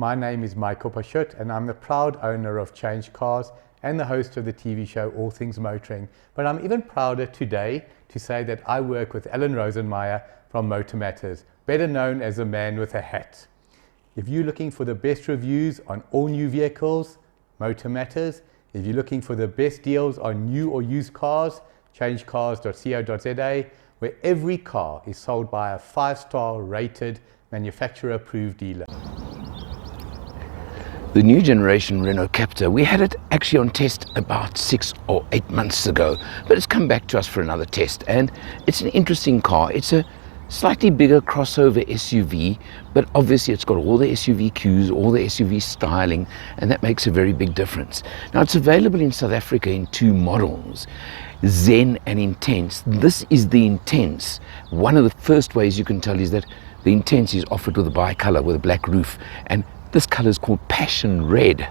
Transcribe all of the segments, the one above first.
My name is Michael Pashut and I'm the proud owner of Change Cars and the host of the TV show All Things Motoring. But I'm even prouder today to say that I work with Alan Rosenmeyer from Motor Matters, better known as the man with a hat. If you're looking for the best reviews on all new vehicles, Motor Matters. If you're looking for the best deals on new or used cars, changecars.co.za, where every car is sold by a 5-star rated manufacturer approved dealer. The new generation Renault Captur, we had it actually on test about 6 or 8 months ago, but it's come back to us for another test, and it's an interesting car. It's a slightly bigger crossover SUV, but obviously it's got all the SUV cues, all the SUV styling, and that makes a very big difference. Now, it's available in South Africa in 2 models, Zen and Intense. This is the Intense. One of the first ways you can tell is that the Intense is offered with a bi-color with a black roof, and this color is called Passion Red.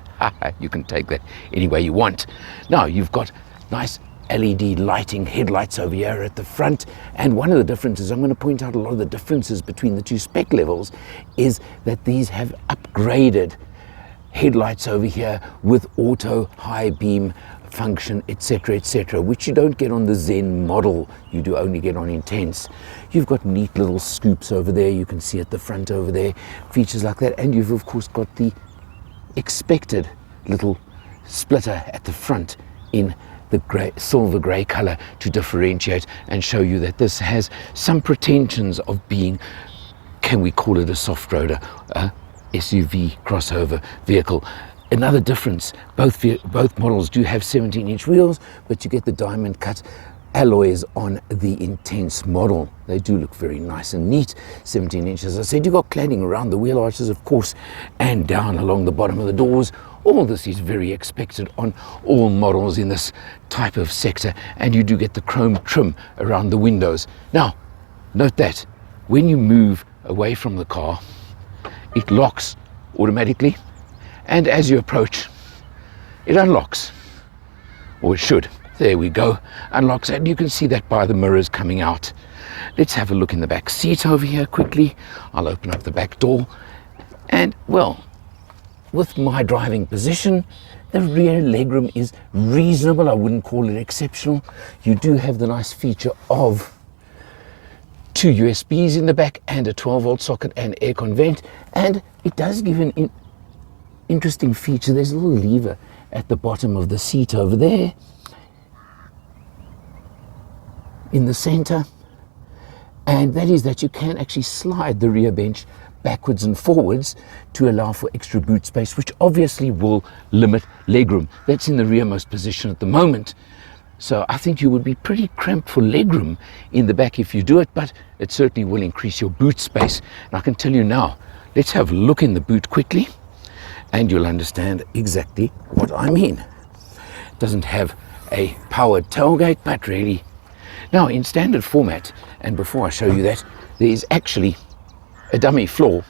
You can take that any way you want. Now, you've got nice LED lighting, headlights over here at the front, and one of the differences, I'm going to point out a lot of the differences between the 2 spec levels, is that these have upgraded headlights over here with auto high beam function, etc., which you don't get on the Zen model, you do only get on Intense. You've got neat little scoops over there, you can see at the front over there, features like that, and you've of course got the expected little splitter at the front in the silver grey color to differentiate and show you that this has some pretensions of being, can we call it a soft roader, SUV crossover vehicle. Another difference, both models do have 17-inch wheels, but you get the diamond cut alloys on the Intense model. They do look very nice and neat. 17 inches, as I said. You've got cladding around the wheel arches, of course, and down along the bottom of the doors. All this is very expected on all models in this type of sector, and you do get the chrome trim around the windows. Now, note that when you move away from the car, it locks automatically, and as you approach, it unlocks, or it should. There we go, unlocks, and you can see that by the mirrors coming out. Let's have a look in the back seat over here quickly. I'll open up the back door, and well, with my driving position, the rear legroom is reasonable. I wouldn't call it exceptional. You do have the nice feature of 2 USBs in the back and a 12-volt socket and aircon vent, and it does give an interesting feature. There's a little lever at the bottom of the seat over there in the center, and that is that you can actually slide the rear bench backwards and forwards to allow for extra boot space, which obviously will limit legroom. That's in the rearmost position at the moment, so I think you would be pretty cramped for legroom in the back if you do it, but it certainly will increase your boot space. And I can tell you now, let's have a look in the boot quickly and you'll understand exactly what I mean. It doesn't have a powered tailgate, but really, now in standard format, and before I show you that, there is actually a dummy floor.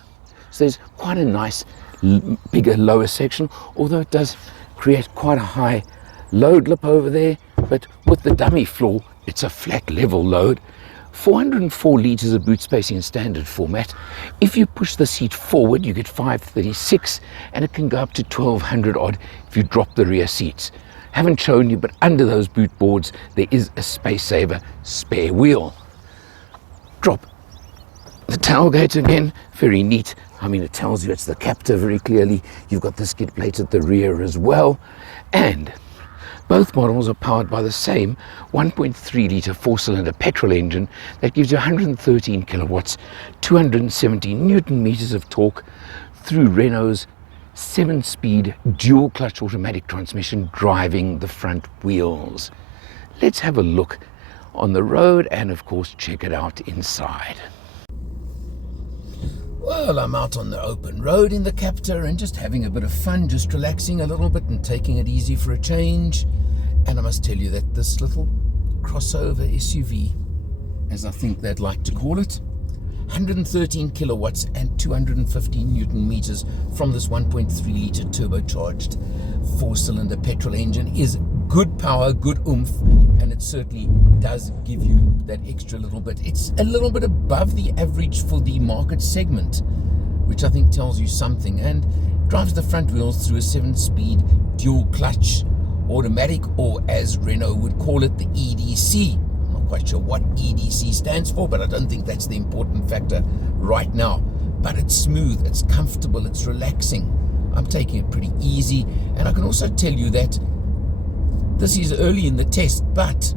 So there's quite a nice bigger lower section, although it does create quite a high load lip over there, but with the dummy floor, it's a flat level load. 404 litres of boot space in standard format. If you push the seat forward, you get 536, and it can go up to 1200 odd if you drop the rear seats. Haven't shown you, but under those boot boards, there is a space saver spare wheel. Drop the tailgate again, very neat. I mean, it tells you it's the Captur very clearly. You've got the skid plate at the rear as well, and both models are powered by the same 1.3 litre 4-cylinder petrol engine that gives you 113 kilowatts, 270 newton meters of torque through Renault's 7-speed dual clutch automatic transmission driving the front wheels. Let's have a look on the road and of course check it out inside. Well, I'm out on the open road in the Captur and just having a bit of fun, just relaxing a little bit and taking it easy for a change. And I must tell you that this little crossover SUV, as I think they'd like to call it, 113 kilowatts and 215 newton meters from this 1.3 litre turbocharged 4-cylinder petrol engine is good power, good oomph, and it certainly does give you that extra little bit. It's a little bit above the average for the market segment. which I think tells you something, and drives the front wheels through a 7-speed dual clutch automatic, or as Renault would call it, the EDC. I'm not quite sure what EDC stands for, but I don't think that's the important factor right now. But it's smooth, it's comfortable, it's relaxing. I'm taking it pretty easy, and I can also tell you that this is early in the test, but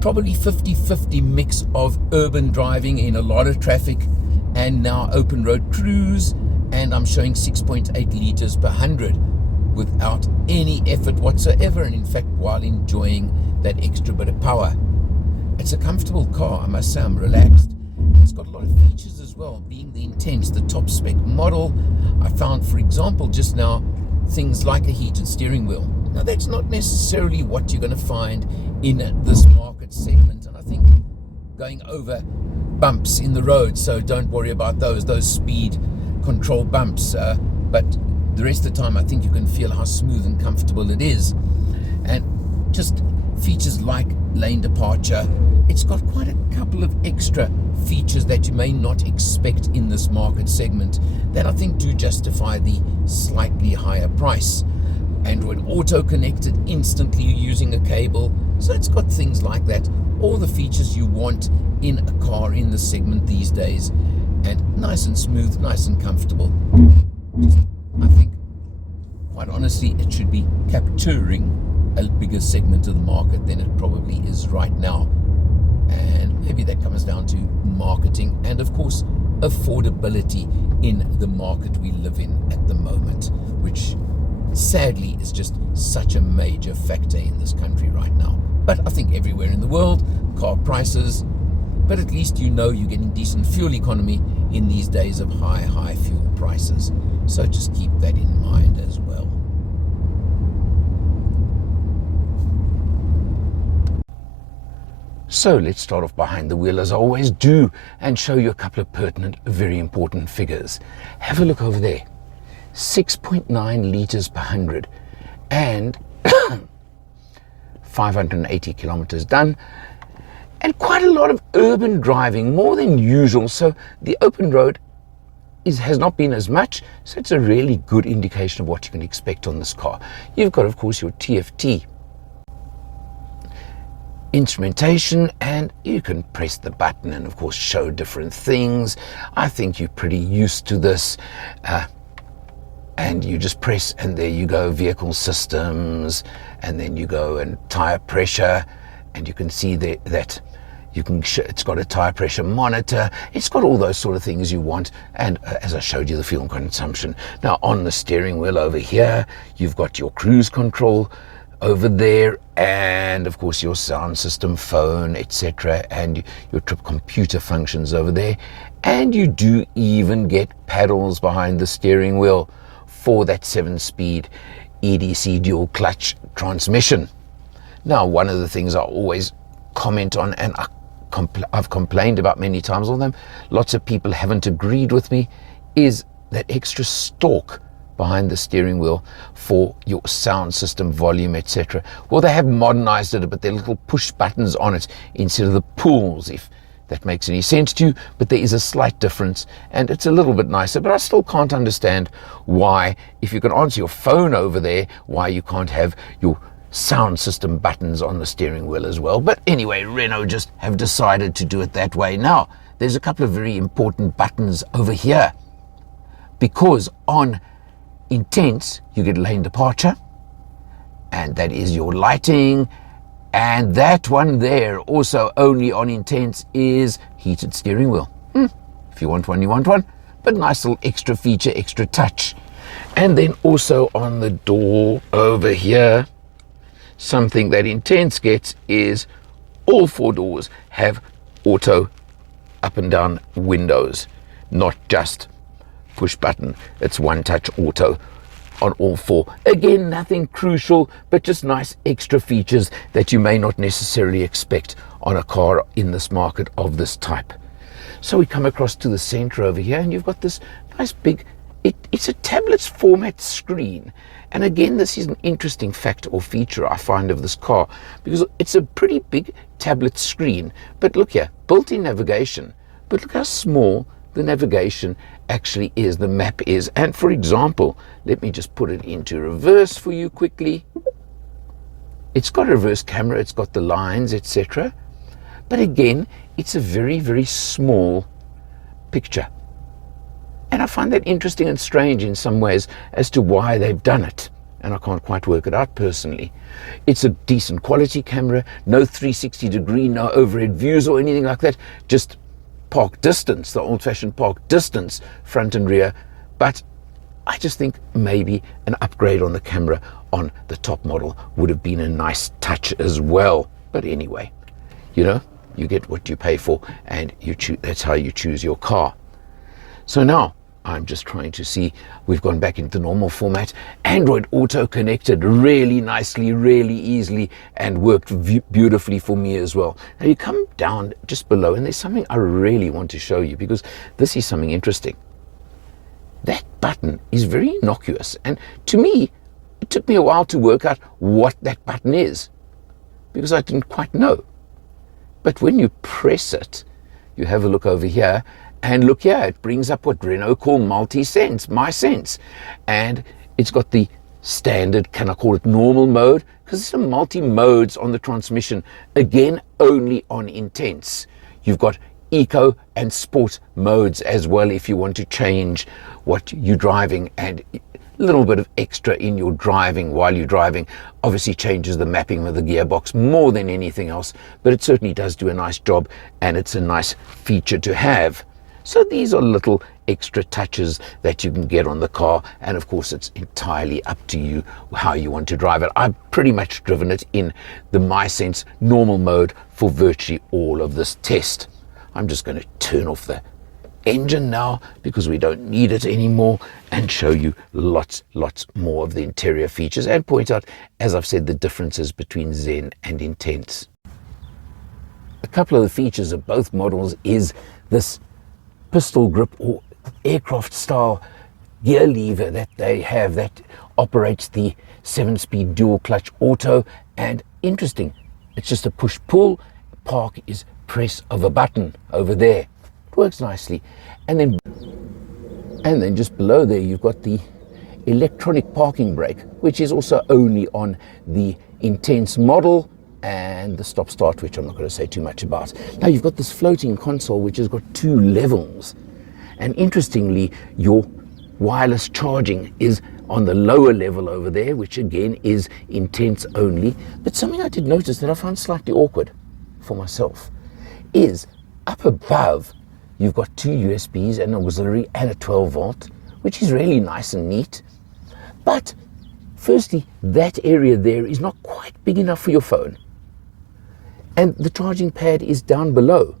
probably 50-50 mix of urban driving in a lot of traffic and now open road cruise, and I'm showing 6.8 litres per 100 without any effort whatsoever, and in fact while enjoying that extra bit of power. It's a comfortable car, I must say. I'm relaxed. It's got a lot of features as well, being the Intense, the top spec model. I found, for example, just now, things like a heated steering wheel. Now that's not necessarily what you're going to find in this market segment, and I think going over bumps in the road, so don't worry about those speed control bumps, but the rest of the time I think you can feel how smooth and comfortable it is. And just features like lane departure, it's got quite a couple of extra features that you may not expect in this market segment that I think do justify the slightly higher price. Android Auto connected instantly using a cable, so it's got things like that, all the features you want in a car in the segment these days, and nice and smooth, nice and comfortable. I think, quite honestly, it should be capturing a bigger segment of the market than it probably is right now, and maybe that comes down to marketing and of course affordability in the market we live in at the moment, which sadly is just such a major factor in this country right now. But I think everywhere in the world, car prices, but at least you know you're getting decent fuel economy in these days of high fuel prices. So just keep that in mind as well. So let's start off behind the wheel as I always do and show you a couple of pertinent, very important figures. Have a look over there. 6.9 litres per 100 and 580 kilometers done, and quite a lot of urban driving, more than usual, so the open road has not been as much, so it's a really good indication of what you can expect on this car. You've got, of course, your TFT instrumentation, and you can press the button and of course show different things. I think you're pretty used to this, and you just press and there you go, vehicle systems, and then you go and tire pressure, and you can see there that you can it's got a tire pressure monitor, it's got all those sort of things you want, and as I showed you, the fuel consumption. Now on the steering wheel over here you've got your cruise control over there, and of course your sound system, phone, etc., and your trip computer functions over there, and you do even get paddles behind the steering wheel for that 7-speed EDC dual clutch transmission. Now one of the things I always comment on, and I've complained about many times on them, lots of people haven't agreed with me, is that extra stalk behind the steering wheel for your sound system, volume, etc. Well, they have modernized it, but there are little push buttons on it instead of the pulls, if that makes any sense to you, but there is a slight difference and it's a little bit nicer. But I still can't understand why, if you can answer your phone over there, why you can't have your sound system buttons on the steering wheel as well. But anyway, Renault just have decided to do it that way. Now there's a couple of very important buttons over here, because on Intense you get lane departure, and that is your lighting, and that one there also only on Intense is heated steering wheel. If you want one, you want one, but nice little extra feature, extra touch. And then also on the door over here, something that Intense gets is all 4 doors have auto up and down windows, not just push button. It's one touch auto on all 4. Again, nothing crucial, but just nice extra features that you may not necessarily expect on a car in this market of this type. So we come across to the center over here, and you've got this nice big, it's a tablet's format screen. And again, this is an interesting factor or feature I find of this car, because it's a pretty big tablet screen. But look here, built-in navigation, but look how small the navigation actually is, the map is. And for example, let me just put it into reverse for you quickly. It's got a reverse camera, it's got the lines, etc. But again, it's a very, very small picture. And I find that interesting and strange in some ways as to why they've done it. And I can't quite work it out personally. It's a decent quality camera, no 360 degree, no overhead views or anything like that, just park distance, the old-fashioned park distance, front and rear. But I just think maybe an upgrade on the camera on the top model would have been a nice touch as well. But anyway, you know, you get what you pay for, and that's how you choose your car. So now I'm just trying to see, we've gone back into normal format. Android Auto connected really nicely, really easily, and worked beautifully for me as well. Now you come down just below, and there's something I really want to show you, because this is something interesting. That button is very innocuous, and to me, it took me a while to work out what that button is, because I didn't quite know. But when you press it, you have a look over here, and look here, it brings up what Renault call multi-sense, my sense. And it's got the standard, can I call it normal mode? Because there's some multi-modes on the transmission, again, only on intense. You've got eco and sport modes as well if you want to change what you're driving, and a little bit of extra in your driving while you're driving obviously changes the mapping of the gearbox more than anything else, but it certainly does do a nice job, and it's a nice feature to have. So these are little extra touches that you can get on the car, and of course it's entirely up to you how you want to drive it. I've pretty much driven it in the MySense normal mode for virtually all of this test. I'm just going to turn off the engine now because we don't need it anymore, and show you lots more of the interior features, and point out, as I've said, the differences between Zen and Intense. A couple of the features of both models is this pistol grip or aircraft style gear lever that they have that operates the 7-speed dual clutch auto. And interesting, it's just a push pull. Park is press of a button over there. It works nicely. And then just below there you've got the electronic parking brake, which is also only on the Intense model, and the stop start, which I'm not going to say too much about. Now you've got this floating console which has got 2 levels, and interestingly your wireless charging is on the lower level over there, which again is Intense only. But something I did notice that I found slightly awkward for myself is up above you've got 2 USBs, an auxiliary and a 12 volt, which is really nice and neat. But firstly, that area there is not quite big enough for your phone. And the charging pad is down below.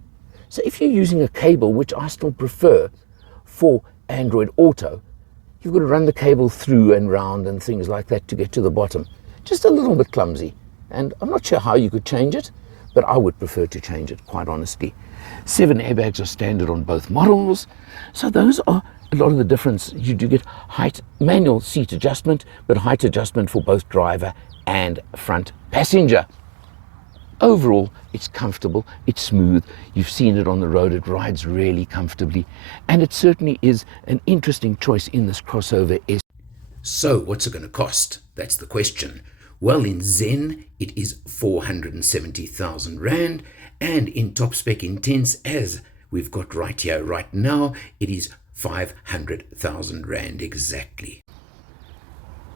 So if you're using a cable, which I still prefer for Android Auto, you've got to run the cable through and round and things like that to get to the bottom. Just a little bit clumsy. And I'm not sure how you could change it, but I would prefer to change it, quite honestly. 7 airbags are standard on both models. So those are a lot of the difference. You do get height, manual seat adjustment, but height adjustment for both driver and front passenger. Overall, it's comfortable, it's smooth, you've seen it on the road, it rides really comfortably, and it certainly is an interesting choice in this crossover. So what's it going to cost? That's the question. Well, in Zen, it is 470,000 Rand, and in top spec Intense, as we've got right here, right now, it is 500,000 Rand exactly.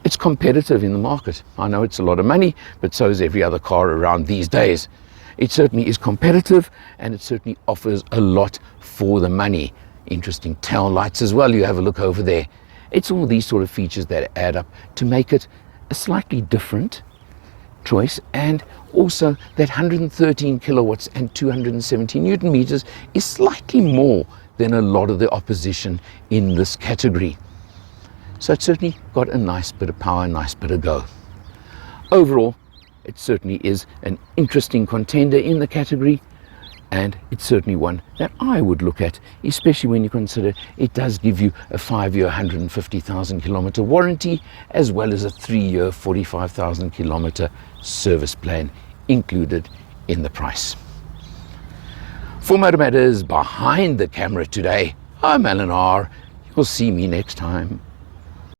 It's competitive in the market. I know it's a lot of money, but so is every other car around these days. It certainly is competitive, and it certainly offers a lot for the money. Interesting tail lights as well. You have a look over there. It's all these sort of features that add up to make it a slightly different choice, and also that 113 kilowatts and 270 Newton meters is slightly more than a lot of the opposition in this category. So it's certainly got a nice bit of power, a nice bit of go. Overall, it certainly is an interesting contender in the category, and it's certainly one that I would look at, especially when you consider it does give you a 5-year 150,000 kilometer warranty, as well as a 3-year 45,000 kilometer service plan included in the price. For Motor Matters behind the camera today, I'm Alan R. You'll see me next time.